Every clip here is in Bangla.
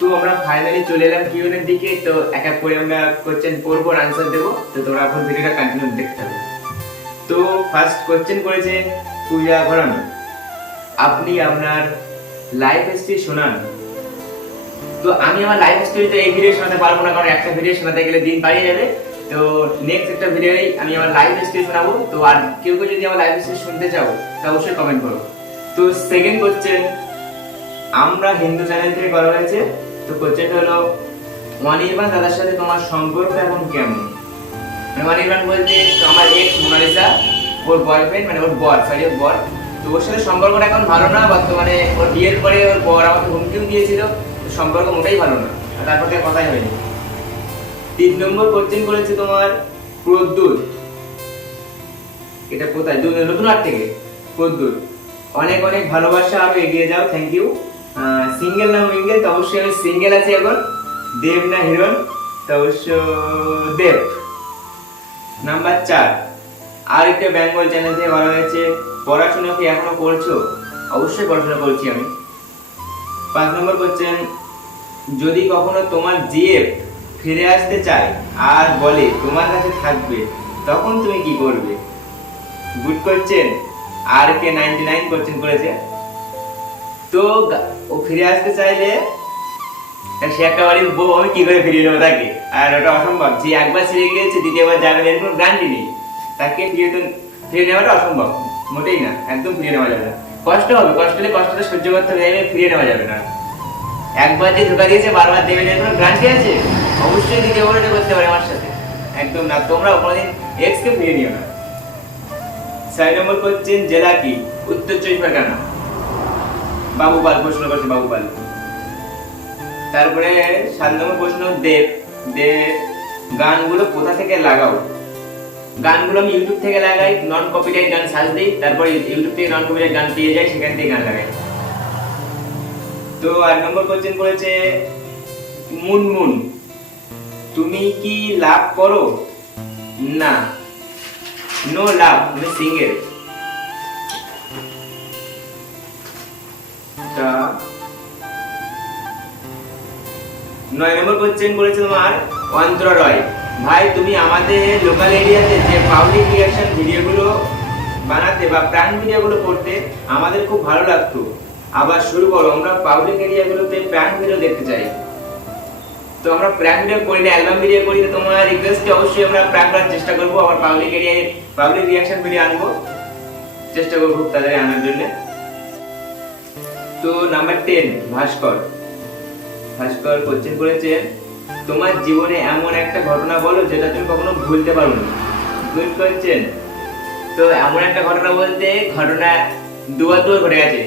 তো আমরা ফাইনালি চলে এলাম কিউ এর দিকে, তো এক এক করে তো তোমরা এখন ভিডিওটা কন্টিনিউ দেখতে হবে তো ফার্স্ট কোশ্চেন করেছে পূজা ঘরানো। আপনি আপনার লাইফ হিস্ট্রি শোনান। তো আমি আমার লাইফ স্টোরিতে এই ভিডিও শোনাতে পারব না, কারণ একটা ভিডিও শোনাতে গেলে দিন পারিয়ে যাবে। তো নেক্সট একটা ভিডিওই আমি আমার লাইফ স্টোরি শোনাবো। তো আর কেউ কেউ যদি আমার লাইফ স্টোরি শুনতে চাও, তো অবশ্যই কমেন্ট করো। তো সেকেন্ড কোশ্চেন আমরা হিন্দু চ্যানেল থেকে করা হয়েছে। তো কোশ্চেনটা হলো, অনির্বাণ দাদার সাথে তোমার সম্পর্ক এখন কেমন? মানে অনির্বাণ বলতে আমার এক্স মোনালিসা, ওর বয়ফ্রেন্ড মানে ওর বর সরি ওর বর। ওর সাথে সম্পর্কটা এখন ভালো না, বর্তমানে ওর বিয়ের পরে ওর বর আমাকে হুমকিও দিয়েছিল সম্পর্ক মোটেই ভালো না, আর তারপর থেকে কথাই হয়নি। তিন নম্বর কোশ্চেন করেছে তোমার প্রদ্যুৎ। এটা কোথায়? নতুন হাট থেকে। প্রদ্যুৎ, অনেক অনেক ভালোবাসা, আরও এগিয়ে যাও থ্যাংক ইউ সিঙ্গেল না মিঙ্গেল তো অবশ্যই আমি সিঙ্গেল আছি এখন। দেব না হিরণ, তো অবশ্য দেব। নাম্বার চার। আর একটা বেঙ্গল চ্যানেল থেকে বলা হয়েছে। পড়াশোনা কি এখনও করছ? অবশ্যই পড়াশোনা করছি আমি। পাঁচ নম্বর কোশ্চেন যদি কখনো তোমার জিএফ ফিরে আসতে চায় আর বলে তোমার কাছে থাকবে, তখন তুমি কি করবে? Good question R K ninety nine question করেছে। তো ও ফিরে আসতে চাইলে, সে একটা বাড়ির বউ, আমি কি করে ফিরিয়ে নেব তাকে? আর ওটা অসম্ভব। যে একবার ছেড়ে গিয়েছে, দ্বিতীয়বার যাবে না এর কোনো গ্যারান্টি নেই। তাকে তো ফিরিয়ে নেওয়াটা অসম্ভব। মোটেই না, একদম ফিরে নেওয়া যাবে না। কষ্ট হবে, কষ্ট হলে কষ্টটা সহ্য করতে হবে ফিরিয়ে নেওয়া যাবে না। একবার যে ধোকা দিয়েছে, বারবার দেবে না কোনো গ্যারান্টি আছে? অবশ্যই দ্বিতীয়বার এটা করতে পারে আমার সাথে। একদম না তোমরা কোনোদিন এক্স কে ফিরিয়ে নিও না। ছয় নম্বর কোশ্চেন জেলা কি? উত্তর চব্বিশ পরগনা। বাবুপাল প্রশ্ন করছে বাবুপাল তারপরে সাত নম্বর প্রশ্ন, দেব। দেব, গানগুলো কোথা থেকে লাগাও? গানগুলো আমি ইউটিউব থেকে লাগাই নন কপিরাইট গান সার্চ দিই, তারপর ইউটিউব থেকে নন কপিরাইট গান পেয়ে যাই, সেখান থেকে গান লাগাই। তো আট নম্বর কোশ্চেন করেছে মুনমুন তুমি কি লাভ করো? না। নো লাভ আমি সিঙ্গেল নয় নম্বর কোশ্চেন করেছে তোমার অন্তরা রয় ভাই, তুমি আমাদের লোকাল এরিয়াতে যে পাবলিক রিয়াকশন ভিডিওগুলো বানাতে বা প্রাণ ভিডিওগুলো করতে, আমাদের খুব ভালো লাগতো। আবার শুরু করো, আমরা পাবলিক এরিয়াগুলোতে প্রাণ ভিডিও দেখতে চাই। তো আমরা প্র্যাঙ্ক ভিডিও করি না অ্যালবাম ভিডিও করি তো তোমার রিকোয়েস্টে অবশ্যই আমরা প্র্যাঙ্ক করার চেষ্টা করব, আবার পাবলিক এরিয়ায় পাবলিক রিয়াকশন ভিডিও আনব। চেষ্টা করব খুব তাড়াতাড়ি আনার জন্য। তো number ten Bhaskar. Bhaskar question করেছে তোমার জীবনে এমন একটা ঘটনা বলো যেটা তুমি কখনো ভুলতে পারো না গুড কোশ্চেন তো এমন একটা ঘটনা বলতে ঘটনা দুবার দুবার ঘটে গেছে।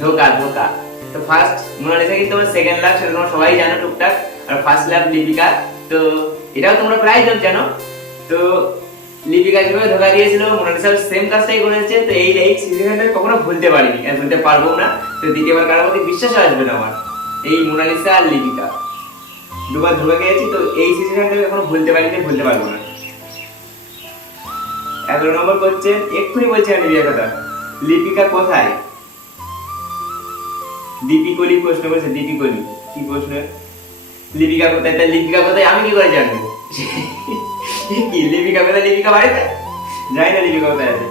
ধোকা ধোকা। তো ফার্স্ট মোনালিসা কিন্তু তোমার সেকেন্ড লাভ সেটা তোমরা সবাই জানো টুকটাক। আর ফার্স্ট লাভ লিপিকা। তো এটাও তোমরা প্রায় সব জানো তো লিপিকা যেভাবে ধোকা দিয়েছিল মোনালিসা সেম কাজটাই করেছে তো এই এই সিচুয়েশনটা কখনো ভুলতে পারিনি। আর ভুলতে পারব না। তো দ্বিতীয়বার কারোর মধ্যে বিশ্বাস আসবে না আমার। এই মোনালিসা আর লিপিকা। দুবার ধোকা খেয়েছি, তো এই সিচুয়েশনটাকে এখনও ভুলতে পারিনি ভুলতে পারব না। এগারো নম্বর কোশ্চেন এক্ষুনি বলছি আমি বিয়ের কথা। লিপিকা কোথায়? দীপিকলি প্রশ্ন করেছে দীপিকলি কি প্রশ্ন? লিপিকা কোথায়? তা লিপিকা কোথায়? আমি কি করে জানব? কি, লিপিকা কোথায়? লিপিকা বাড়িতে? জানি না লিপিকা কোথায় আছে।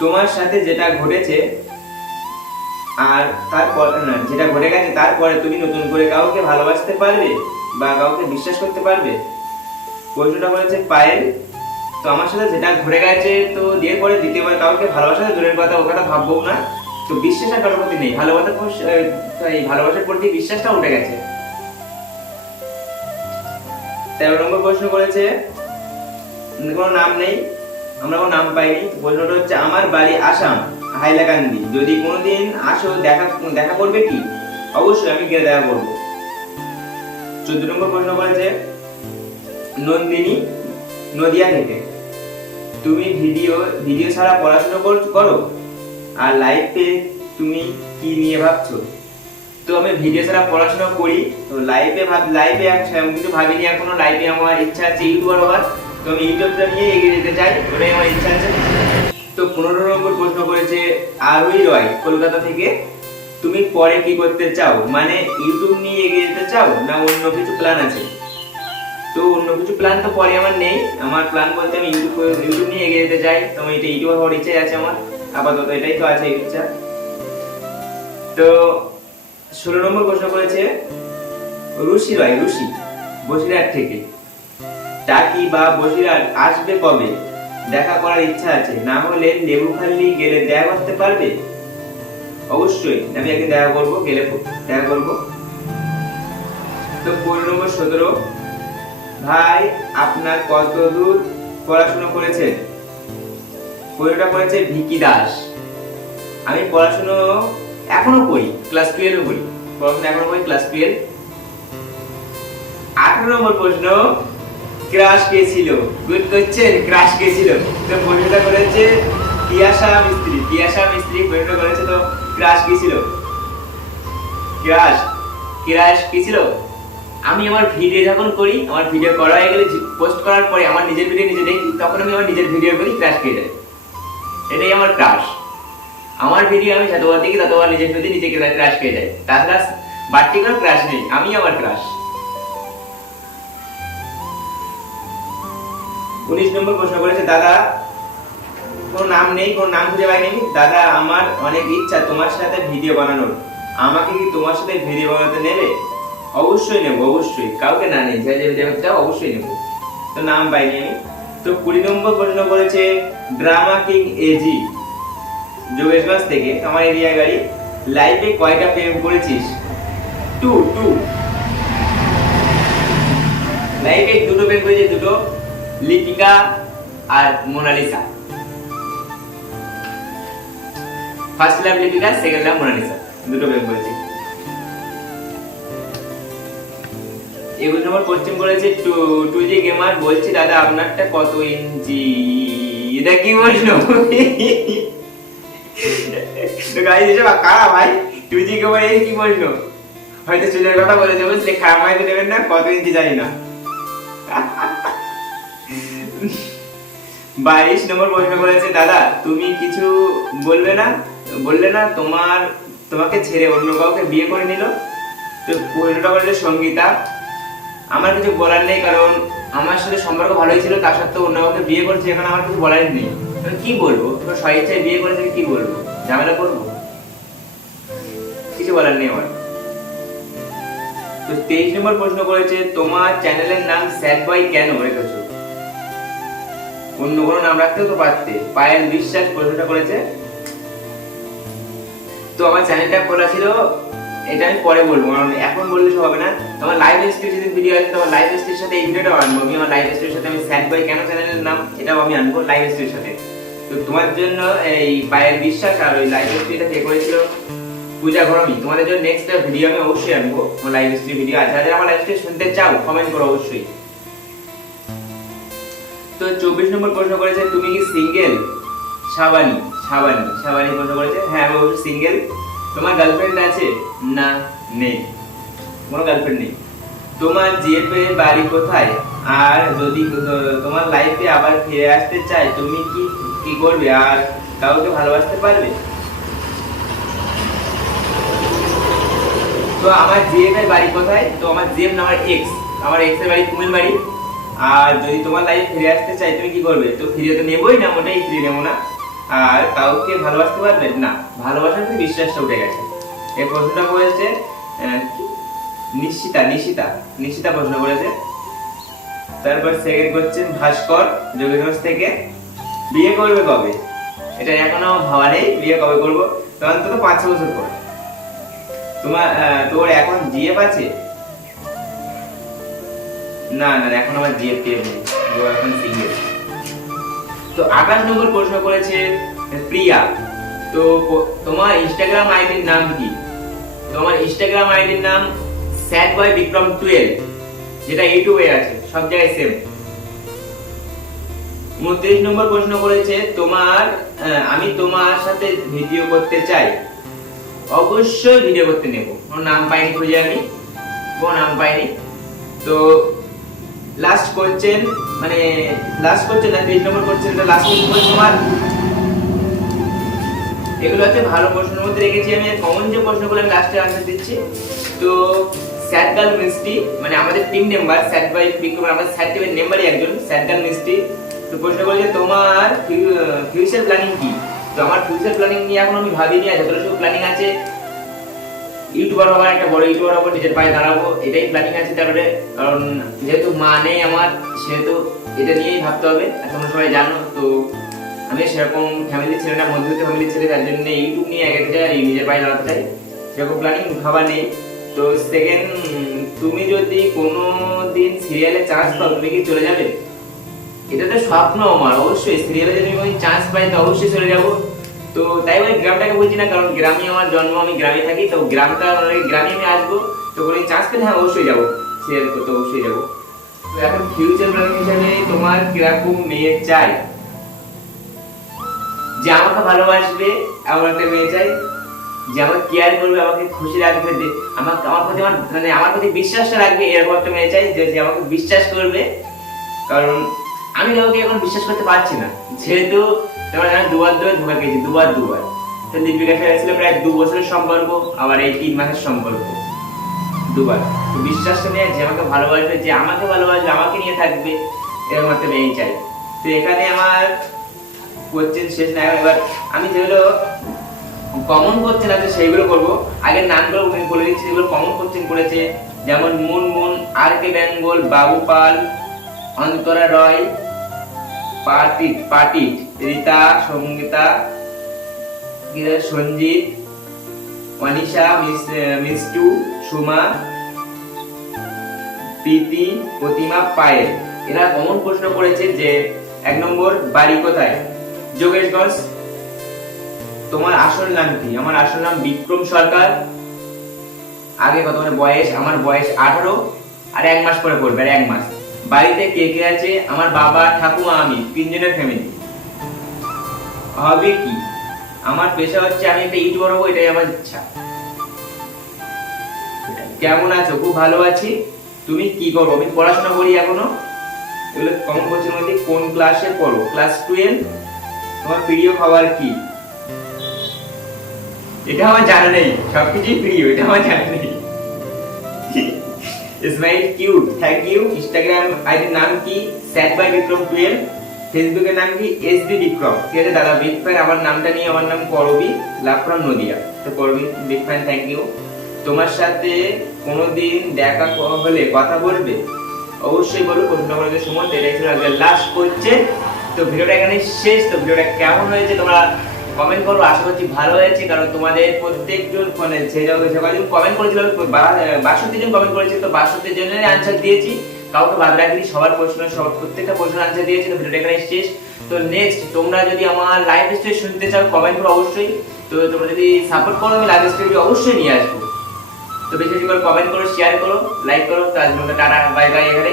তোমার সাথে যেটা ঘটেছে আর তারপর যেটা ঘটে গেছে, তারপরে তুমি নতুন করে কাউকে ভালোবাসতে পারবে বা কাউকে বিশ্বাস করতে পারবে? প্রশ্নটা বলেছে পায়েল, তো আমার সাথে যেটা ঘটে গেছে, তো দিয়ে পরে দ্বিতীয়বার কাউকে ভালোবাসা দূরের কথা, ও কথা ভাববো না। তো বিশ্বাস আর কারোর প্রতি নেই। ভালোবাসার এই ভালোবাসার প্রতি বিশ্বাসটা উঠে গেছে। তেরো নম্বর প্রশ্ন করেছে কোনো নাম নেই, আমরা কোনো নাম পাইনি। প্রশ্নটা হচ্ছে, আমার বাড়ি আসাম। হাইলাকান্দি যদি কোনোদিন আসো দেখা দেখা করবে কি? অবশ্যই আমি গিয়ে দেখা করব। চোদ্দ নম্বর প্রশ্ন করেছে, নন্দিনী নদিয়া থেকে, তুমি ভিডিও ভিডিও ছাড়া পড়াশোনা কর- আর লাইফে তুমি কি নিয়ে ভাবছ? তো তো আমি ভিডিও ছাড়া পড়াশোনা করি। তো লাইফে ভাব, লাইফে কিন্তু ভাবিনি। এখনও লাইফে আমার ইচ্ছা আছে ইউটিউবার হওয়ার তো আমি ইউটিউবটা নিয়ে এগিয়ে যেতে চাই। ওটাই আমার ইচ্ছা আছে। তো পনেরো নম্বর প্রশ্ন করেছে আরুই রয় কলকাতা থেকে, তুমি পরে কি করতে চাও? মানে ইউটিউব নিয়ে এগিয়ে যেতে চাও না অন্য কিছু প্ল্যান আছে? তো অন্য কিছু প্ল্যান তো পরে আমার নেই। আমার প্ল্যান বলতে আমি ইউটিউব ইউটিউব নিয়ে এগিয়ে যেতে চাই। তো আমি এটা ইউটিউবার হওয়ার ইচ্ছাই আছে আমার। আপাতত এটাই তো আছে ইচ্ছা। তো ষোলো নম্বর প্রশ্ন করেছে রুশি রয় রুশি বসিরহাট থেকে টাকি বা বসিরহাট আসবে কবে? দেখা করার ইচ্ছা আছে। না হলে লেবুখালি গেলে দেখা করতে পারবে? অবশ্যই। আমি আগে দেখা করব, গেলে দেখা করব। তো পনেরো নম্বর সতেরো। ভাই, আপনার কত দূর পড়াশোনা করেছেন পনেরোটা করেছে ভিকি দাস। আমি পড়াশোনা এখনও করি, ক্লাস টুয়েলভ করি। পড়াশোনা এখনও করি, ক্লাস টুয়েলভ। আঠারো নম্বর প্রশ্ন। ক্রাশ কে ছিল? গুড করছেন ক্রাশ কে ছিল? তো প্রশ্নটা করেছে তিয়াশা মিস্ত্রি তিয়াশা মিস্ত্রি প্রশ্ন করেছে তো ক্রাশ কি ছিল? ক্রাশ ক্রাশ কি ছিল? আমি আমার ভিডিও যখন করি, আমার ভিডিও করা হয়ে গেলে পোস্ট করার পরে আমার নিজের ভিডিও নিজে দেখি তখন আমি আমার নিজের ভিডিও করি ক্রাশ খেয়ে যায় এটাই আমার ক্রাশ আমার ভিডিও আমি যতবার দেখি, ততবার নিজের প্রতি নিজেকে ক্রাশ খেয়ে যায় তাছাড়া বাড়তি কোনো ক্রাশ নেই, আমি আমার ক্রাশ উনিশ নম্বর প্রশ্ন করেছে, দাদা, কোন নাম নেই, কোন নাম খুঁজে পাইনি। দাদা, আমার অনেক ইচ্ছা তোমার সাথে ভিডিও বানানোর। আমাকে কি তোমার সাথে ভিডিও বানাতে নেবে? অবশ্যই নেব, অবশ্যই। কাউকে না নেই যে যে চাও, অবশ্যই নেব। তো নাম পাইনি আমি। তো কুড়ি নম্বর প্রশ্ন করেছে, ড্রামা কিং এজি যোগেশগঞ্জ থেকে, আমার এরিয়া গাড়ি লাইফে কয়টা প্রেম করেছিস? Two two. লাইফে দুটো প্রেম করেছি, দুটো। লিপিকা আর Monalisa first love Lipika second love Monalisa দুটো প্রেম করেছি একুশ নম্বর কোশ্চেন করেছে টু টু জি গেমার বলছি দাদা আপনারটা কত ইঞ্চি এটা কি বলল তো গাড়ি দিয়েছে বা কারা ভাই টু জি গেমার এই কি বলল হয়তো চুলের কথা বলেছে বুঝলে খারাপ হয়তো নেবেন না কত ইঞ্চি জানি না বাইশ নম্বর প্রশ্ন করেছে, দাদা, তুমি কিছু বলবে না? বললে না, তোমার, তোমাকে ছেড়ে অন্য কাউকে বিয়ে করে নিল? তো প্রশ্নটা করেছে সঙ্গীতা, আমার কিছু বলার নেই, কারণ আমার সাথে সম্পর্ক ভালোই ছিল, তার সত্ত্বেও অন্য কাউকে বিয়ে করেছে, এখন আমার কিছু বলার নেই। কি বলব? তো স্বেচ্ছায় বিয়ে করেছে কি বলব? ঝামেলা করব? কিছু বলার নেই আমার। তো তেইশ নম্বর প্রশ্ন করেছে, তোমার চ্যানেলের নাম স্যাড বয় কেন রেখেছো? অন্য কোনো নাম রাখতেও তো পারতে। পায়েল বিশ্বাস প্রশ্নটা করেছে। তো আমার চ্যানেলটা খোলা ছিল, এটা আমি পরে বলব, কারণ এখন বললে সব হবে না। তোমার লাইভ স্ট্রিট যদি ভিডিও আছে তোমার লাইভ স্ট্রিটের সাথে এই ভিডিওটাও আনব। আমি আমার লাইভ স্ট্রিটের সাথে আমি স্যাড বয় কেন চ্যানেলের নাম, এটাও আমি আনব লাইভ স্ট্রিটের সাথে। তো তোমার জন্য এই পায়ের বিশ্বাস আর ওই লাইভ স্ট্রিটটা কে করেছিল? পূজা গরমি। তোমাদের জন্য নেক্সট ভিডিও আমি অবশ্যই আনব। আমার লাইভ স্ট্রিট ভিডিও আছে। যারা আমার লাইভ স্ট্রিট শুনতে চাও কমেন্ট করো অবশ্যই। তো চব্বিশ নম্বর প্রশ্ন করেছে, তুমি কি সিঙ্গেল সাবানি সাবানি সাবানি প্রশ্ন করেছে হ্যাঁ আমি অবশ্যই সিঙ্গেল তোমার গার্লফ্রেন্ড আছে? না, নেই। কোনো গার্লফ্রেন্ড নেই। তোমার জিএফে বাড়ি কোথায়? আর যদি তোমার লাইফে আবার ফিরে আসতে চায়, তুমি কি কি করবে? আর কাউকে ভালোবাসতে পারবে? তো আমার জিএফ এর বাড়ি কোথায়? তো আমার জিএফ না আমার এক্স আমার এক্সের বাড়ি কুমির বাড়ি। আর যদি তোমার লাইফ ফিরে আসতে চাই, তুমি কি করবে? তো ফিরে তো নেবোই না, মোটেই ফিরে নেব না। আর কাউকে ভালোবাসতে পারবে? না, ভালোবাসার প্রতি বিশ্বাসটা উঠে গেছে। এই প্রশ্নটা করেছে কি? নিশিতা নিশিতা প্রশ্ন করেছে। তারপর সেকেন্ড করছেন ভাস্কর যোগীগঞ্জ থেকে, বিয়ে করবে কবে? এটা এখনও ভাবা নেই, বিয়ে কবে করব? তখন তো পাঁচ বছর পর। তোমার তোর এখন জিএফ আছে? না না এখন আমার জিএফ টিএফ নেই। ও এখন সিঙ্গেল তো আকাশ নম্বর প্রশ্ন করেছে, প্রিয়া, তো তোমার ইনস্টাগ্রাম আইডির নাম কি? তোমার ইনস্টাগ্রাম আইডির নাম স্যাড বয় বিক্রম টুয়েলভ, যেটা ইউটিউবে আছে, সব জায়গায় সেম উনত্রিশ নম্বর প্রশ্ন করেছে, তোমার আমি তোমার সাথে ভিডিও করতে চাই। অবশ্যই ভিডিও করতে নেব। কোনো নাম পাইনি খুঁজে আমি। কোনো নাম পাইনি। তো লাস্ট কোশ্চেন মানে লাস্ট কোশ্চেন না তেইশ নম্বর কোশ্চেন এটা লাস্ট কোশ্চেন তোমার। এগুলো হচ্ছে ভালো প্রশ্নের মধ্যে রেখেছি আমি কমন যে প্রশ্নগুলো আমি লাস্টে আনসার দিচ্ছি, তো স্যাড গার্ল মিষ্টি মানে আমাদের team member sad by Bikram আমাদের স্যাড টিমের মেম্বারই একজন স্যাড গার্ল মিষ্টি। তো প্রশ্ন করছে তোমার ফিউচার প্ল্যানিং কি? তো আমার ফিউচার প্ল্যানিং নিয়ে এখন আমি ভাবিনি আর যতটা সব প্ল্যানিং আছে। ইউটিউবার হবার একটা বড় ইউটিউবার হব নিজের পায়ে দাঁড়াবো, এটাই প্ল্যানিং আছে তারপরে কারণ যেহেতু মা নেই আমার, সেহেতু এটা নিয়েই ভাবতে হবে। তোমরা সবাই জানো, তো আমি সেরকম ফ্যামিলির ছেলে না, মধ্যবিত্ত ফ্যামিলির ছেলে, তার জন্য ইউটিউব নিয়ে এগোতে চাই আর নিজের পায়ে দাঁড়াতে চাই। সেরকম প্ল্যানিং ভাবা নেই। তো সেকেন্ড তুমি যদি কোনো দিন সিরিয়ালে চান্স পাও, তুমি কি চলে যাবে? এটা তো স্বপ্ন আমার, অবশ্যই। সিরিয়ালে যদি আমি চান্স পাই, তো অবশ্যই চলে যাব। তো তাই আমি গ্রামটাকে বলছি না, কারণ গ্রামে আমার জন্ম, আমি গ্রামে থাকি, তো গ্রামটা মানে গ্রামে আমি আসব, তো কোনো চান্স পেলে হ্যাঁ অবশ্যই যাব। সিরিয়াল করতে অবশ্যই যাব। তো এখন ফিউচার প্ল্যান হিসাবে তোমার কীরকম মেয়ে চাই? যে আমাকে ভালোবাসবে, এমন একটা মেয়ে চাই, যে আমাকে কেয়ার করবে, আমাকে খুশি রাখবে, যে আমাকে, আমার প্রতি আমার মানে আমার প্রতি বিশ্বাসটা রাখবে, এরকম একটা মেয়ে চাই যে আমাকে বিশ্বাস করবে। কারণ আমি কাউকে এখন বিশ্বাস করতে পারছি না। যেহেতু দুবার দুবার ধোকা খেয়েছি, দুবার দুবার। তো দীপিকার সাথে ছিল প্রায় দু বছরের সম্পর্ক, আবার এই তিন মাসের সম্পর্ক। দুবার। বিশ্বাসটা নিয়ে যে আমাকে ভালোবাসবে, যে আমাকে ভালোবাসবে, আমাকে নিয়ে থাকবে, এরকম একটা মেয়ে চাই। তো এখানে আমার কোশ্চেন শেষ না, এবার আমি যেগুলো কমন কোশ্চেন আছে সেইগুলো করব। আগের নামগুলো বলে দিচ্ছি, যেগুলো কমন কোশ্চেন করেছে। যেমন মুন মুন আর কে বেঙ্গল বাবু পাল অন্তরা রয় পাটিট পাটিট রীতা, সঙ্গীতা সঞ্জিত অনিশা মিষ্টু সুমা, প্রীতি, প্রতিমা, পায়েল। এরা কমন প্রশ্ন করেছে যে এক নম্বর বাড়ি কোথায়? যোগেশগঞ্জ। তোমার আসল নাম কি? আমার আসল নাম বিক্রম সরকার। আগে কত মানে বয়স? আমার বয়স আঠারো। আর এক মাস পরে পড়বে আর এক মাস। বাড়িতে কে কে আছে? আমার বাবা, ঠাকুমা, আমি, তিনজনের ফ্যামিলি হবে কি? আমার পেশা হচ্ছে আমি একটা ইউটিউবার হব, এটাই আমার ইচ্ছা। কেমন আছো? খুব ভালো আছি। তুমি কি করো আমি পড়াশোনা করি এখনও। এগুলো কমন কোশ্চেন মধ্যে কোন ক্লাসে পড়ো? ক্লাস টুয়েলভ তোমার প্রিয় খাবার কি? এটা আমার জানা নেই। সবকিছুই প্রিয়, এটা আমার জানা নেই। Ismail cute thank you Instagram আইডির নাম কি? স্যাট বাই বিক্রম টুয়েলভ ফেসবুকের নাম কি? এস বি বিক্রম ঠিক আছে, দাদা বিগ ফ্যান আমার নামটা নিয়ে আমার নাম করবি লাফরাম নদিয়া তো করবি বিগ ফ্যান থ্যাংক ইউ তোমার সাথে কোনোদিন দেখা হলে কথা বলবে? অবশ্যই বলো, প্রশ্ন করার সময় এটাই ছিল আজকে লাস্ট করছে তো ভিডিওটা এখানে শেষ। তো ভিডিওটা কেমন হয়েছে তোমরা কমেন্ট করো, আশা করছি ভালো হয়েছে, কারণ তোমাদের প্রত্যেকজন মানে যে সবাইজন কমেন্ট করেছিল বাষট্টি জন কমেন্ট করেছে, তো বাষট্টি জনের আনসার দিয়েছি। কাউকে বাদ রাখিনি, সবার প্রশ্ন, সব, প্রত্যেকটা প্রশ্নের আনসার দিয়েছি, তো ভিডিওটা এখানে শেষ। তো নেক্সট তোমরা যদি আমার লাইভ স্টোরি শুনতে চাও কমেন্ট করো অবশ্যই। তো তোমরা যদি সাপোর্ট করো, আমি লাইভ স্টোরি অবশ্যই নিয়ে আসব। তো বেশি বেশি করে কমেন্ট করো শেয়ার করো লাইক করো, তো আজকে টাটা বাই বাই এখানে